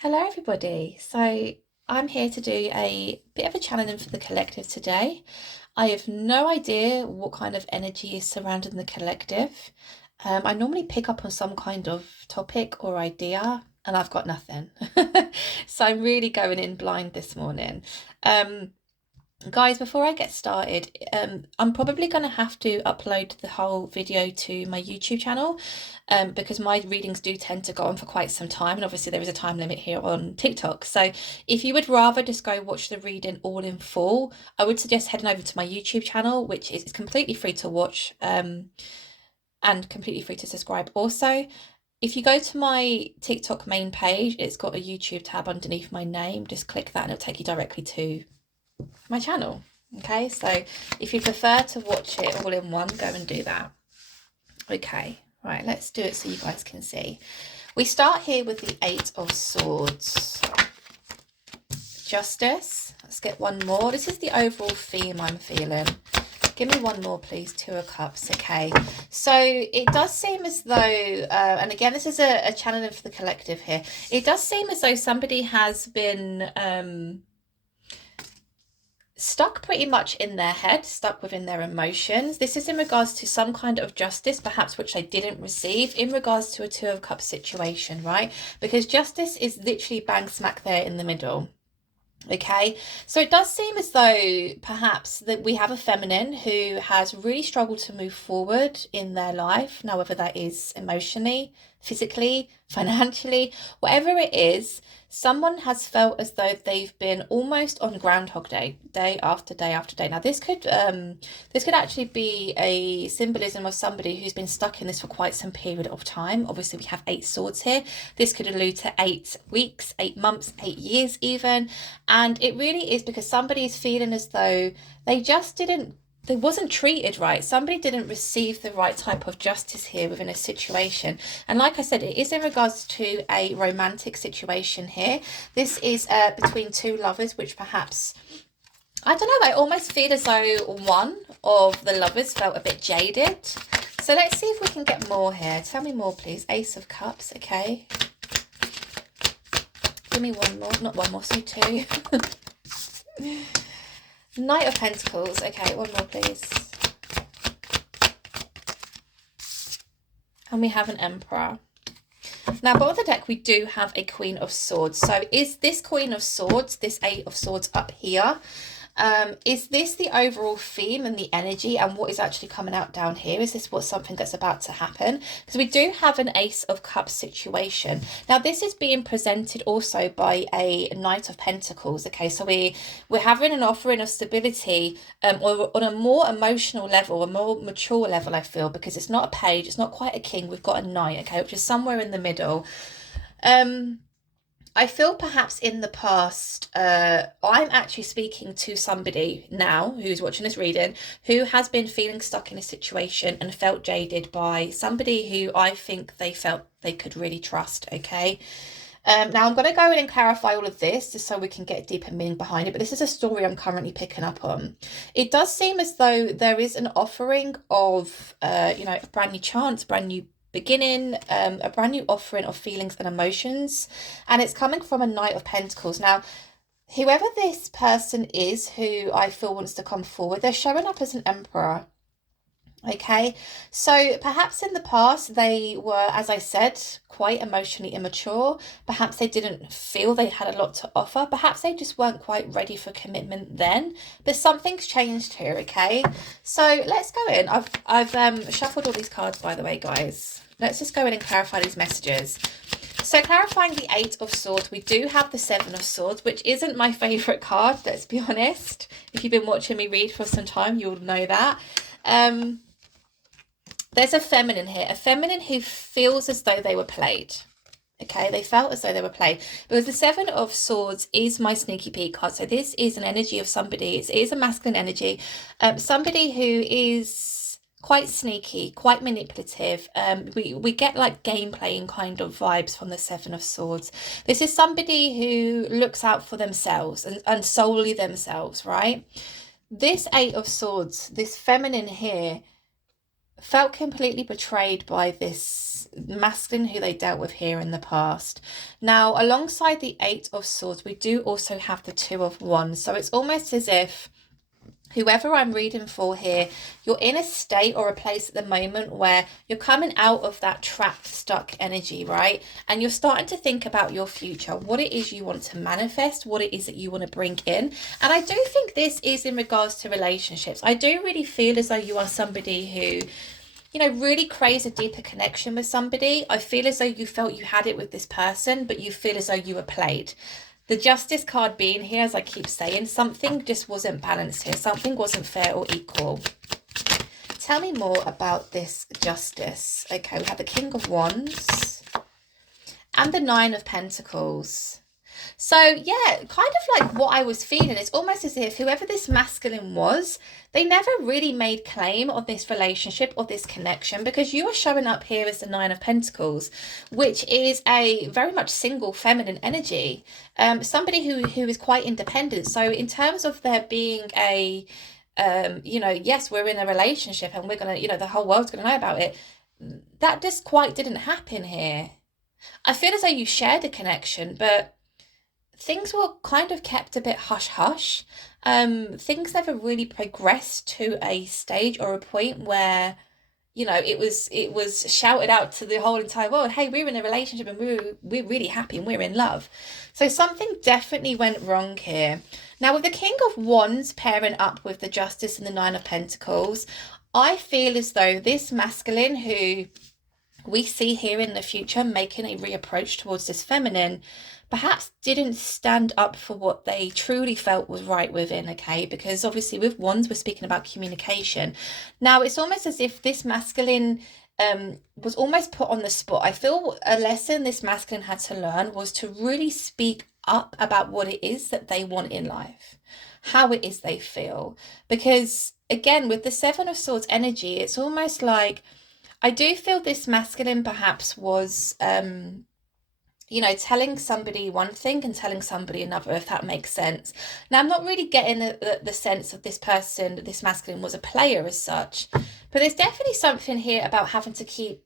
Hello, everybody. So, I'm here to do a bit of a challenge for the collective today. I have no idea what kind of energy is surrounding the collective. I normally pick up on some kind of topic or idea, and I've got nothing. So, I'm really going in blind this morning. Um, Guys, before I get started, I'm probably going to have to upload the whole video to my YouTube channel because my readings do tend to go on for quite some time. And obviously, there is a time limit here on TikTok. So if you would rather just go watch the reading all in full, I would suggest heading over to my YouTube channel, which is completely free to watch and completely free to subscribe. Also, if you go to my TikTok main page, it's got a YouTube tab underneath my name. Just click that and it'll take you directly to my channel. Okay, so if you prefer to watch it all in one, go and do that. Okay, right, let's do it so you guys can see. We start here with the Eight of Swords. Justice. Let's get one more. This is the overall theme I'm feeling. Give me one more, please. Two of Cups. Okay. So it does seem as though, and again, this is a channeling for the collective here. It does seem as though somebody has been stuck pretty much in their head, stuck within their emotions. This is in regards to some kind of justice, perhaps which they didn't receive in regards to a Two of Cups situation, right? Because justice is literally bang smack there in the middle. Okay, so it does seem as though perhaps that we have a feminine who has really struggled to move forward in their life. Now, whether that is emotionally, physically, financially, whatever it is, someone has felt as though they've been almost on Groundhog Day, day after day after day. Now, this could actually be a symbolism of somebody who's been stuck in this for quite some period of time. Obviously, we have 8 swords here. This could allude to 8 weeks, 8 months, 8 years even. And it really is because somebody is feeling as though they wasn't treated right. Somebody didn't receive the right type of justice here within a situation. And like I said, it is in regards to a romantic situation here. This is between two lovers, which perhaps, I don't know, I almost feel as though one of the lovers felt a bit jaded. So let's see if we can get more here. Tell me more, please. Ace of Cups, okay. Give me one more, not one more, so two. Knight of Pentacles. Okay, one more, please. And we have an Emperor. Now, bottom of the deck, we do have a Queen of Swords. So is this Queen of Swords, this Eight of Swords up here, is this the overall theme and the energy and what is actually coming out down here? Is this something that's about to happen? Because we do have an Ace of Cups situation. Now, this is being presented also by a Knight of Pentacles. Okay, so we're having an offering of stability or on a more emotional level, a more mature level, I feel, because it's not a page, it's not quite a king. We've got a knight, okay, which is somewhere in the middle. I feel perhaps in the past, I'm actually speaking to somebody now who's watching this reading who has been feeling stuck in a situation and felt jaded by somebody who I think they felt they could really trust, okay? Now I'm going to go in and clarify all of this just so we can get deeper meaning behind it, but this is a story I'm currently picking up on. It does seem as though there is an offering of, a brand new chance, brand new beginning, a brand new offering of feelings and emotions, and it's coming from a Knight of Pentacles. Now, whoever this person is who I feel wants to come forward, they're showing up as an Emperor. Okay, so perhaps in the past they were, as I said, quite emotionally immature. Perhaps they didn't feel they had a lot to offer. Perhaps they just weren't quite ready for commitment then. But something's changed here. Okay, so let's go in. I've shuffled all these cards, by the way, guys. Let's just go in and clarify these messages. So clarifying the Eight of Swords, we do have the Seven of Swords, which isn't my favourite card, let's be honest. If you've been watching me read for some time, you'll know that. There's a feminine here, a feminine who feels as though they were played. Okay, they felt as though they were played. Because the Seven of Swords is my sneaky peek card. So this is an energy of somebody, it is a masculine energy, somebody who is quite sneaky, quite manipulative. We get like game playing kind of vibes from the Seven of Swords. This is somebody who looks out for themselves and solely themselves, right? This Eight of Swords, this feminine here, felt completely betrayed by this this masculine who they dealt with here in the past. Now, alongside the Eight of Swords, we do also have the Two of Wands. So it's almost as if whoever I'm reading for here, you're in a state or a place at the moment where you're coming out of that trapped, stuck energy, right? And you're starting to think about your future, what it is you want to manifest, what it is that you want to bring in. And I do think this is in regards to relationships. I do really feel as though you are somebody who, you know, really craves a deeper connection with somebody. I feel as though you felt you had it with this person, but you feel as though you were played. The Justice card being here, as I keep saying, something just wasn't balanced here. Something wasn't fair or equal. Tell me more about this Justice. Okay, we have the King of Wands and the Nine of Pentacles. So yeah, kind of like what I was feeling. It's almost as if whoever this masculine was, they never really made claim of this relationship or this connection, because you are showing up here as the Nine of Pentacles, which is a very much single feminine energy. Somebody who is quite independent. So in terms of there being a, you know, yes, we're in a relationship and we're going to, you know, the whole world's going to know about it. That just quite didn't happen here. I feel as though you shared a connection, but things were kind of kept a bit hush-hush. Things never really progressed to a stage or a point where, you know, it was shouted out to the whole entire world, hey, we're in a relationship and we're really happy and we're in love. So something definitely went wrong here. Now, with the King of Wands pairing up with the Justice and the Nine of Pentacles, I feel as though this masculine who we see here in the future making a reapproach towards this feminine perhaps didn't stand up for what they truly felt was right within, okay? Because obviously with Wands, we're speaking about communication. Now, it's almost as if this masculine was almost put on the spot. I feel a lesson this masculine had to learn was to really speak up about what it is that they want in life, how it is they feel. Because again, with the Seven of Swords energy, it's almost like I do feel this masculine perhaps was you know, telling somebody one thing and telling somebody another, if that makes sense. Now, I'm not really getting the sense of this person, this masculine was a player as such, but there's definitely something here about having to keep,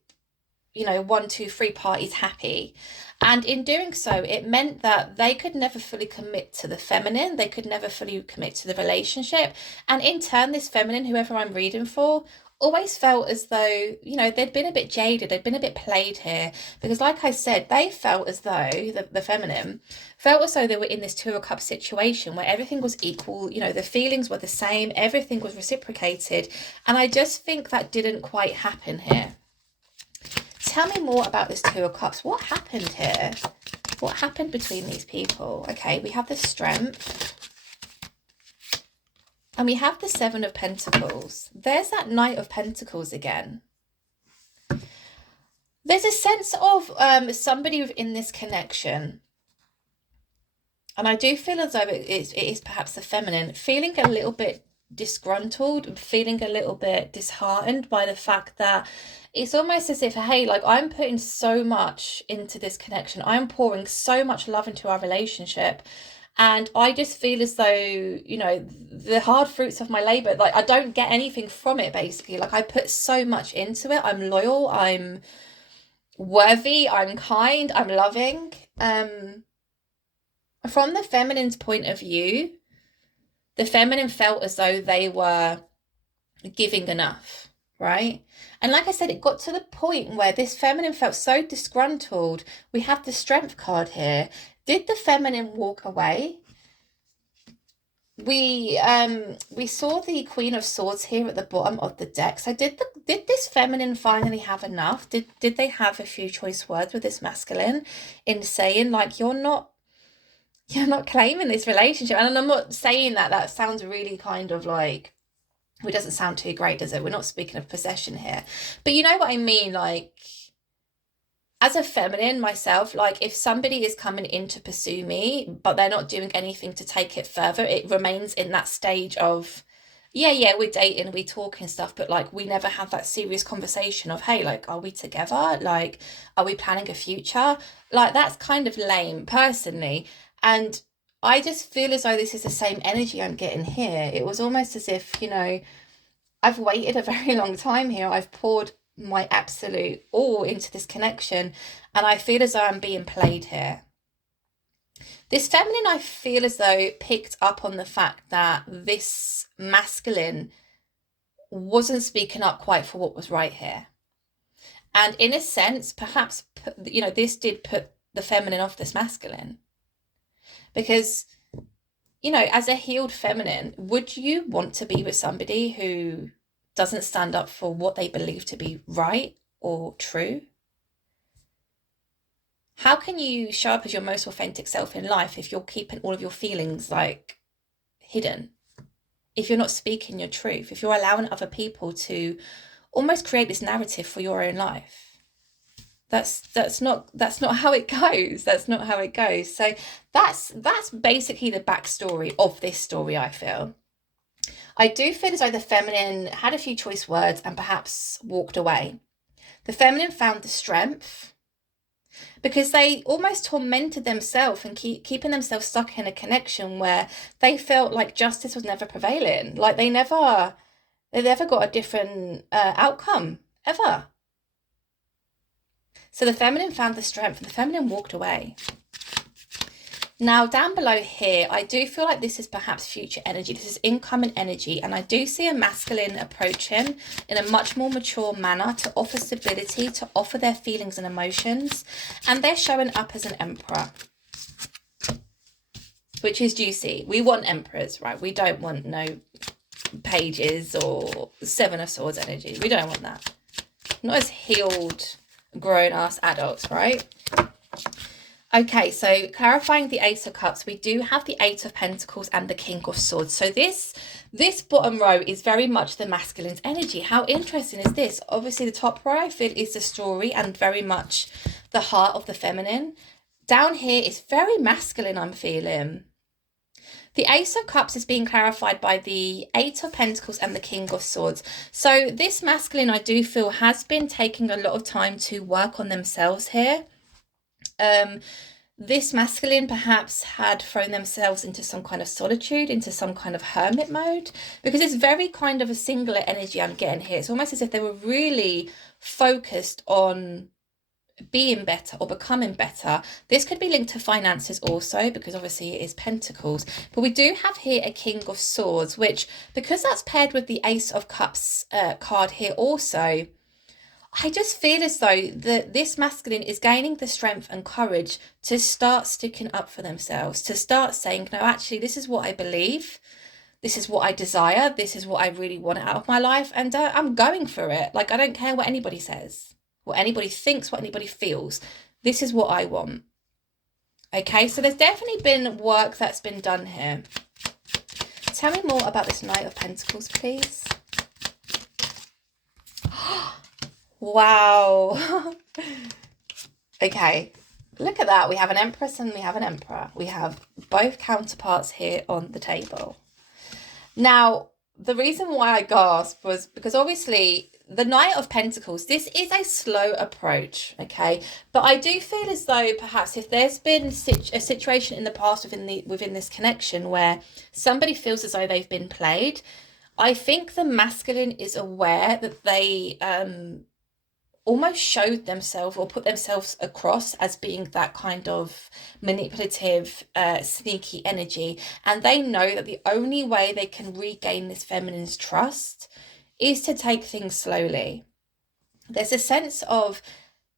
you know, 1, 2, 3 parties happy. And in doing so, it meant that they could never fully commit to the feminine. They could never fully commit to the relationship. And in turn, this feminine, whoever I'm reading for, always felt as though, you know, they'd been a bit jaded, they'd been a bit played here. Because like I said, they felt as though, the feminine, felt as though they were in this Two of Cups situation where everything was equal, you know, the feelings were the same, everything was reciprocated. And I just think that didn't quite happen here. Tell me more about this Two of Cups. What happened here? What happened between these people? Okay, we have the Strength. And we have the Seven of Pentacles. There's that Knight of Pentacles again. There's a sense of somebody within this connection. And I do feel as though it is perhaps the feminine, feeling a little bit disgruntled, feeling a little bit disheartened by the fact that it's almost as if, hey, like I'm putting so much into this connection. I'm pouring so much love into our relationship. And I just feel as though, you know, the hard fruits of my labor, like I don't get anything from it, basically. Like I put so much into it. I'm loyal, I'm worthy, I'm kind, I'm loving. From the feminine's point of view, the feminine felt as though they were giving enough, right? And like I said, it got to the point where this feminine felt so disgruntled. We have the Strength card here. Did the feminine walk away? We saw the Queen of Swords here at the bottom of the deck. So did this feminine finally have enough? Did they have a few choice words with this masculine in saying, like, you're not claiming this relationship? And I'm not saying that sounds really kind of like, it doesn't sound too great, does it? We're not speaking of possession here, but you know what I mean? Like, as a feminine myself, like if somebody is coming in to pursue me, but they're not doing anything to take it further, it remains in that stage of, yeah, we're dating, we talk and stuff, but like we never have that serious conversation of, hey, like, are we together? Like, are we planning a future? Like, that's kind of lame, personally. And I just feel as though this is the same energy I'm getting here. It was almost as if, you know, I've waited a very long time here. I've poured my absolute all into this connection, and I feel as though I'm being played here. This feminine, I feel as though, picked up on the fact that this masculine wasn't speaking up quite for what was right here. And in a sense, perhaps, this did put the feminine off this masculine. Because, as a healed feminine, would you want to be with somebody who doesn't stand up for what they believe to be right or true? How can you show up as your most authentic self in life if you're keeping all of your feelings hidden? If you're not speaking your truth, if you're allowing other people to almost create this narrative for your own life, that's not how it goes. That's not how it goes. So that's basically the backstory of this story. I do feel as though the feminine had a few choice words and perhaps walked away. The feminine found the strength because they almost tormented themselves and keeping themselves stuck in a connection where they felt like justice was never prevailing. Like they never got a different outcome ever. So the feminine found the strength and the feminine walked away. Now, down below here, I do feel like this is perhaps future energy. This is incoming energy. And I do see a masculine approaching in a much more mature manner to offer stability, to offer their feelings and emotions. And they're showing up as an emperor, which is juicy. We want emperors, right? We don't want no pages or Seven of Swords energy. We don't want that. Not as healed, grown-ass adults, right? Okay, so clarifying the Ace of Cups, we do have the Eight of Pentacles and the King of Swords. So this bottom row is very much the masculine's energy. How interesting is this? Obviously, the top row I feel is the story and very much the heart of the feminine. Down here is very masculine, I'm feeling. The Ace of Cups is being clarified by the Eight of Pentacles and the King of Swords. So this masculine, I do feel, has been taking a lot of time to work on themselves here. This masculine perhaps had thrown themselves into some kind of solitude, into some kind of hermit mode, because it's very kind of a singular energy I'm getting here. It's almost as if they were really focused on being better or becoming better. This could be linked to finances also, because obviously it is Pentacles. But we do have here a King of Swords, which, because that's paired with the Ace of Cups card here also, I just feel as though this masculine is gaining the strength and courage to start sticking up for themselves, to start saying, no, actually, this is what I believe. This is what I desire. This is what I really want out of my life. And I'm going for it. Like, I don't care what anybody says, what anybody thinks, what anybody feels. This is what I want. Okay, so there's definitely been work that's been done here. Tell me more about this Knight of Pentacles, please. Wow. Okay, look at that. We have an Empress and we have an Emperor. We have both counterparts here on the table. Now, the reason why I gasped was because obviously the Knight of Pentacles, this is a slow approach, okay? But I do feel as though perhaps if there's been a situation in the past within this connection where somebody feels as though they've been played, I think the masculine is aware that they almost showed themselves or put themselves across as being that kind of manipulative, sneaky energy. And they know that the only way they can regain this feminine's trust is to take things slowly. There's a sense of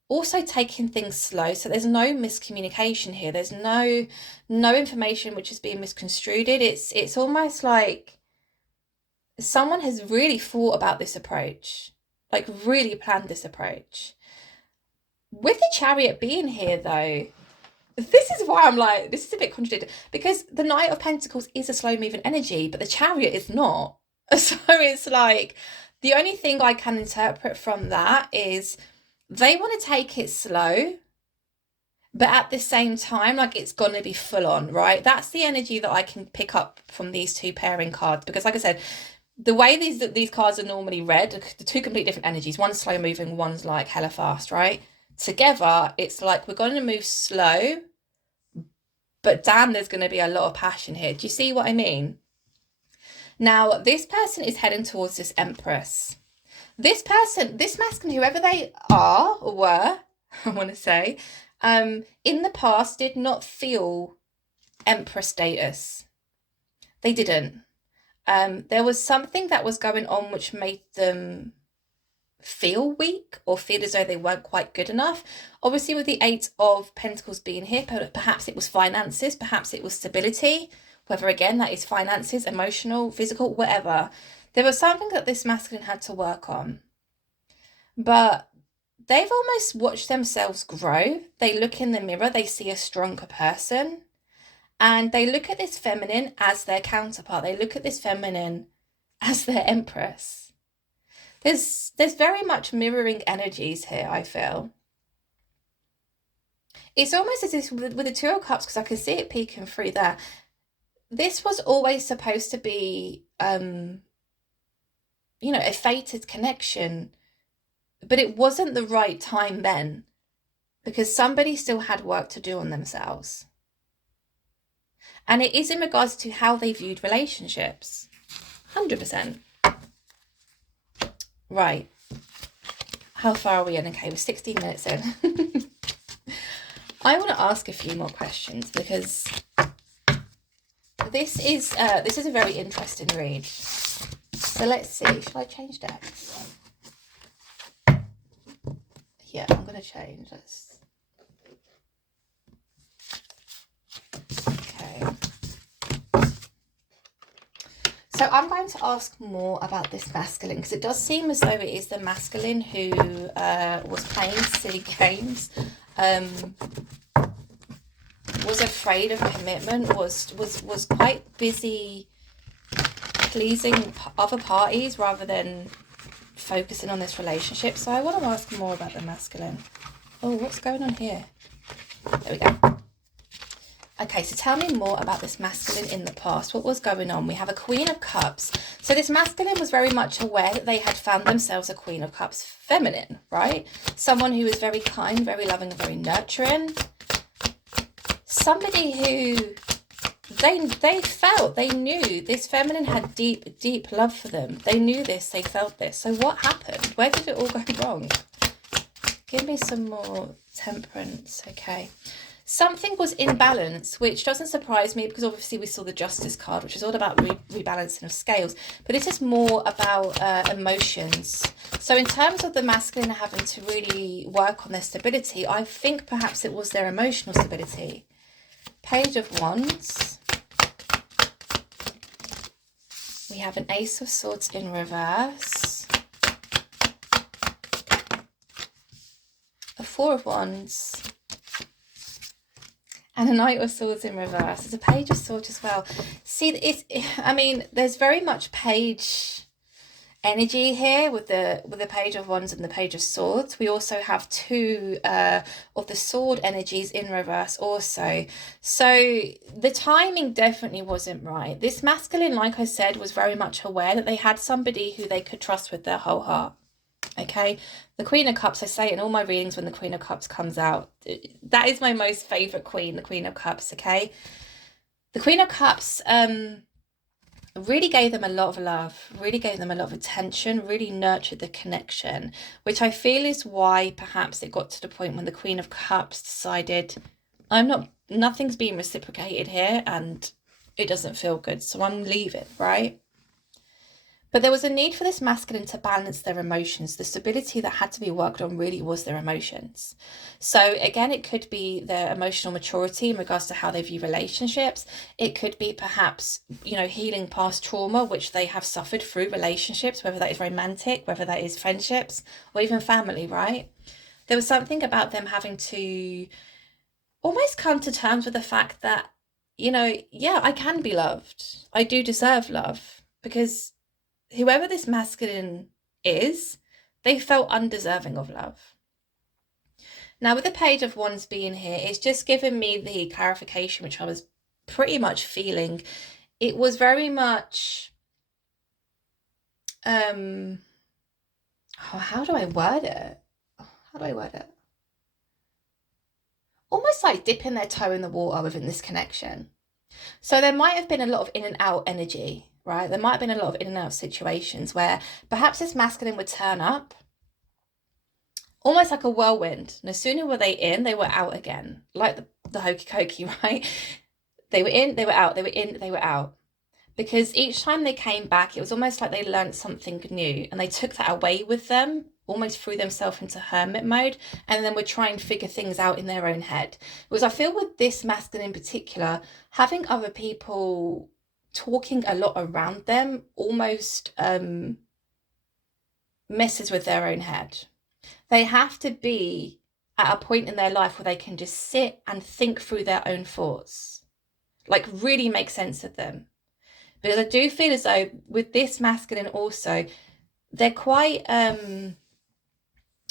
also taking things slow. So there's no miscommunication here. There's no information which is being misconstrued. It's almost like someone has really thought about this approach. Like really planned this approach. With the Chariot being here though, this is why I'm like, this is a bit contradictory, because the Knight of Pentacles is a slow moving energy, but the Chariot is not. So it's like, the only thing I can interpret from that is they want to take it slow, but at the same time, like it's going to be full on, right? That's the energy that I can pick up from these two pairing cards, because like I said, the way these cards are normally read, the two completely different energies. One's slow moving, one's like hella fast, right? Together, it's like we're going to move slow, but damn, there's going to be a lot of passion here. Do you see what I mean? Now, this person is heading towards this Empress. This person, this masculine, whoever they are or were, I want to say, in the past did not feel emperor status. They didn't. There was something that was going on which made them feel weak or feel as though they weren't quite good enough. Obviously, with the Eight of Pentacles being here, perhaps it was finances, perhaps it was stability, whether again that is finances, emotional, physical, whatever. There was something that this masculine had to work on. But they've almost watched themselves grow. They look in the mirror, they see a stronger person, and they look at this feminine as their counterpart. They look at this feminine as their empress. There's very much mirroring energies here, I feel. It's almost as if with the Two of Cups, because I can see it peeking through there, this was always supposed to be, a fated connection, but it wasn't the right time then, because somebody still had work to do on themselves. And it is in regards to how they viewed relationships. 100%. Right. How far are we in? Okay, we're 16 minutes in. I want to ask a few more questions because this is a very interesting read. So let's see. Should I change decks? Yeah, I'm going to change. Okay. So I'm going to ask more about this masculine because it does seem as though it is the masculine who was playing silly games, was afraid of commitment, was quite busy pleasing other parties rather than focusing on this relationship. So I want to ask more about the masculine. Oh, what's going on here? There we go. Okay, so tell me more about this masculine in the past. What was going on? We have a Queen of Cups. So this masculine was very much aware that they had found themselves a Queen of Cups feminine, right? Someone who was very kind, very loving, and very nurturing. Somebody who they knew this feminine had deep, deep love for them. They knew this, they felt this. So what happened? Where did it all go wrong? Give me some more temperance, okay. Something was in balance, which doesn't surprise me because obviously we saw the Justice card, which is all about rebalancing of scales. But this is more about emotions. So in terms of the masculine having to really work on their stability, I think perhaps it was their emotional stability. Page of Wands. We have an Ace of Swords in reverse. A Four of Wands. And a Knight of Swords in reverse. There's a Page of Swords as well. See, there's very much page energy here with the Page of Wands and the Page of Swords. We also have two of the sword energies in reverse also. So the timing definitely wasn't right. This masculine, like I said, was very much aware that they had somebody who they could trust with their whole heart. Okay, the Queen of Cups, I say in all my readings when the Queen of Cups comes out, that is my most favourite queen, the Queen of Cups, okay? The Queen of Cups really gave them a lot of love, really gave them a lot of attention, really nurtured the connection, which I feel is why perhaps it got to the point when the Queen of Cups decided, nothing's being reciprocated here and it doesn't feel good, so I'm leaving, right? But there was a need for this masculine to balance their emotions. The stability that had to be worked on really was their emotions. So again, it could be their emotional maturity in regards to how they view relationships. It could be perhaps, healing past trauma, which they have suffered through relationships, whether that is romantic, whether that is friendships, or even family, right? There was something about them having to almost come to terms with the fact that, I can be loved. I do deserve love because whoever this masculine is, they felt undeserving of love. Now, with the Page of Wands being here, it's just given me the clarification, which I was pretty much feeling. It was very much, how do I word it? Almost like dipping their toe in the water within this connection. So there might have been a lot of in and out energy. right? There might have been a lot of in and out situations where perhaps this masculine would turn up almost like a whirlwind. No sooner were they in, they were out again, like the hokey cokey, right? They were in, they were out, they were in, they were out. Because each time they came back, it was almost like they learned something new and they took that away with them, almost threw themselves into hermit mode, and then would try and figure things out in their own head. Because I feel with this masculine in particular, having other people talking a lot around them almost messes with their own head. They have to be at a point in their life where they can just sit and think through their own thoughts, like really make sense of them. Because I do feel as though with this masculine also, they're quite,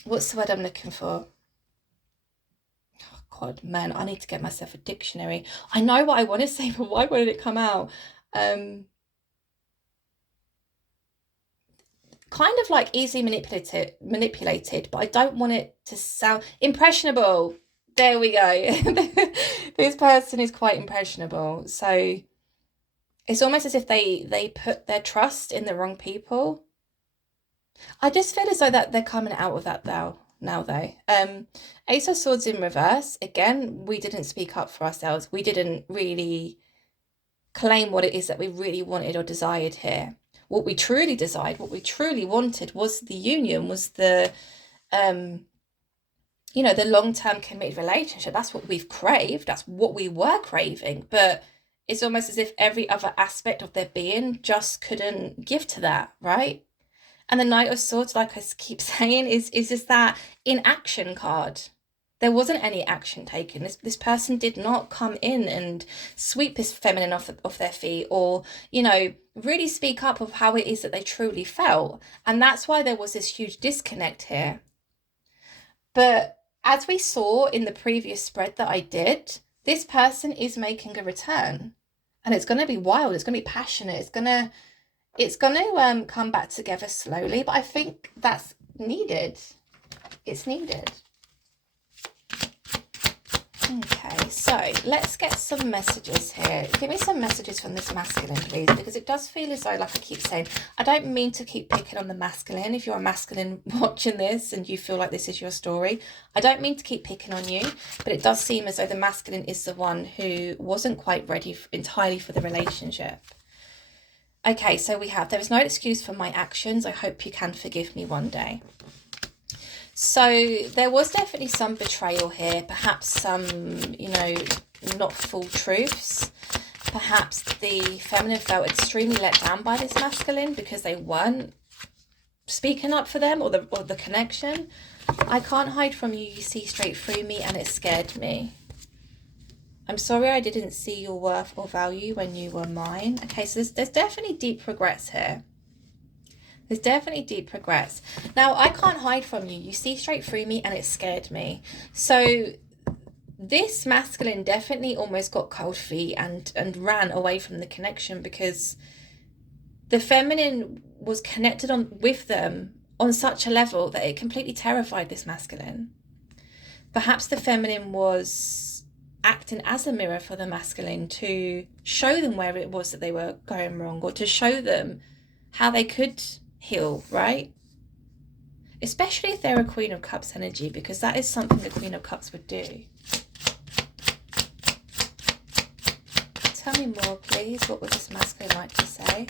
what's the word I'm looking for? Oh God, man, I need to get myself a dictionary. I know what I want to say, but why won't it come out? Kind of like easily manipulated, but I don't want it to sound impressionable. There we go. This person is quite impressionable. So it's almost as if they put their trust in the wrong people. I just feel as though that they're coming out of that now though. Ace of Swords in reverse. Again, we didn't speak up for ourselves. We didn't really claim what it is that we really wanted or desired here. What we truly desired, what we truly wanted was the union, was the the long-term committed relationship. That's what we've craved. That's what we were craving. But it's almost as if every other aspect of their being just couldn't give to that, right? And the Knight of Swords, like I keep saying, is just that inaction card. There wasn't any action taken. This person did not come in and sweep this feminine off their feet, or really speak up of how it is that they truly felt. And that's why there was this huge disconnect here. But as we saw in the previous spread that I did, this person is making a return, and it's going to be wild. It's going to be passionate. It's going to come back together slowly, but I think that's needed. It's needed. Okay, so let's get some messages here. Give me some messages from this masculine, please, because it does feel as though, like I keep saying, I don't mean to keep picking on the masculine. If you're a masculine watching this and you feel like this is your story, I don't mean to keep picking on you, but it does seem as though the masculine is the one who wasn't quite ready entirely for the relationship. Okay, so we have, there is no excuse for my actions. I hope you can forgive me one day. So there was definitely some betrayal here, perhaps some, not full truths. Perhaps the feminine felt extremely let down by this masculine because they weren't speaking up for them or the connection. I can't hide from you. You see straight through me and it scared me. I'm sorry I didn't see your worth or value when you were mine. Okay, so there's definitely deep regrets here. There's definitely deep regrets. Now, I can't hide from you. You see straight through me and it scared me. So this masculine definitely almost got cold feet and ran away from the connection because the feminine was connected with them on such a level that it completely terrified this masculine. Perhaps the feminine was acting as a mirror for the masculine to show them where it was that they were going wrong, or to show them how they could heal, right? Especially if they're a Queen of Cups energy, because that is something the Queen of Cups would do. Tell me more, please. What would this masculine like to say?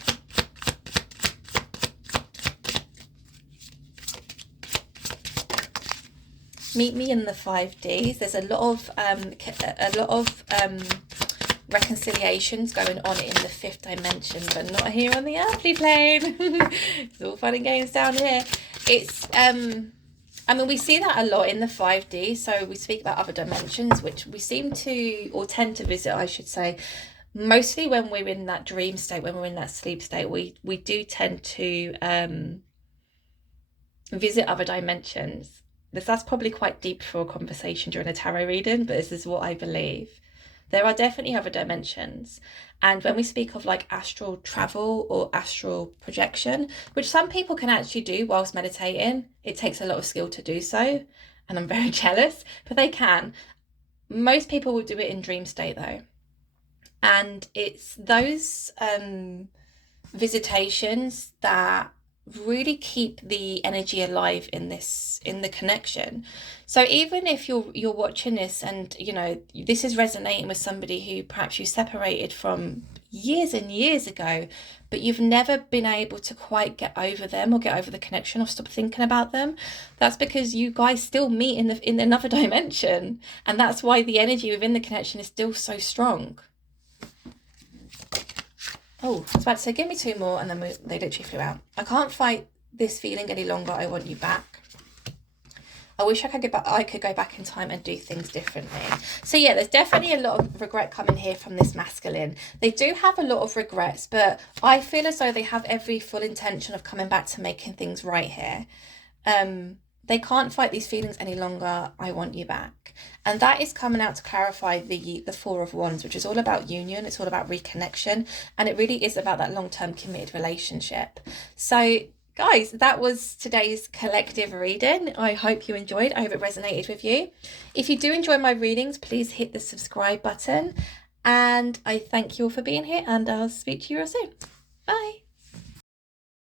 Meet me in the 5Ds. There's a lot of reconciliations going on in the 5th dimension, but not here on the earthly plane. It's all fun and games down here. It's we see that a lot in the 5D. So we speak about other dimensions, which we seem to, or tend to visit, I should say, mostly when we're in that dream state, when we're in that sleep state. We do tend to visit other dimensions. That's probably quite deep for a conversation during a tarot reading, but this is what I believe. There are definitely other dimensions. And when we speak of like astral travel or astral projection, which some people can actually do whilst meditating, it takes a lot of skill to do so. And I'm very jealous, but they can. Most people will do it in dream state though. And it's those visitations that really keep the energy alive in the connection. So even if you're watching this and you know this is resonating with somebody who perhaps you separated from years and years ago, but you've never been able to quite get over them or get over the connection or stop thinking about them, that's because you guys still meet in another dimension, and that's why the energy within the connection is still so strong. Oh, I was about to say, give me two more, and then they literally flew out. I can't fight this feeling any longer. I want you back. I wish I could go back in time and do things differently. So yeah, there's definitely a lot of regret coming here from this masculine. They do have a lot of regrets, but I feel as though they have every full intention of coming back to making things right here. They can't fight these feelings any longer. I want you back. And that is coming out to clarify the Four of Wands, which is all about union. It's all about reconnection. And it really is about that long-term committed relationship. So guys, that was today's collective reading. I hope you enjoyed. I hope it resonated with you. If you do enjoy my readings, please hit the subscribe button. And I thank you all for being here, and I'll speak to you real soon. Bye.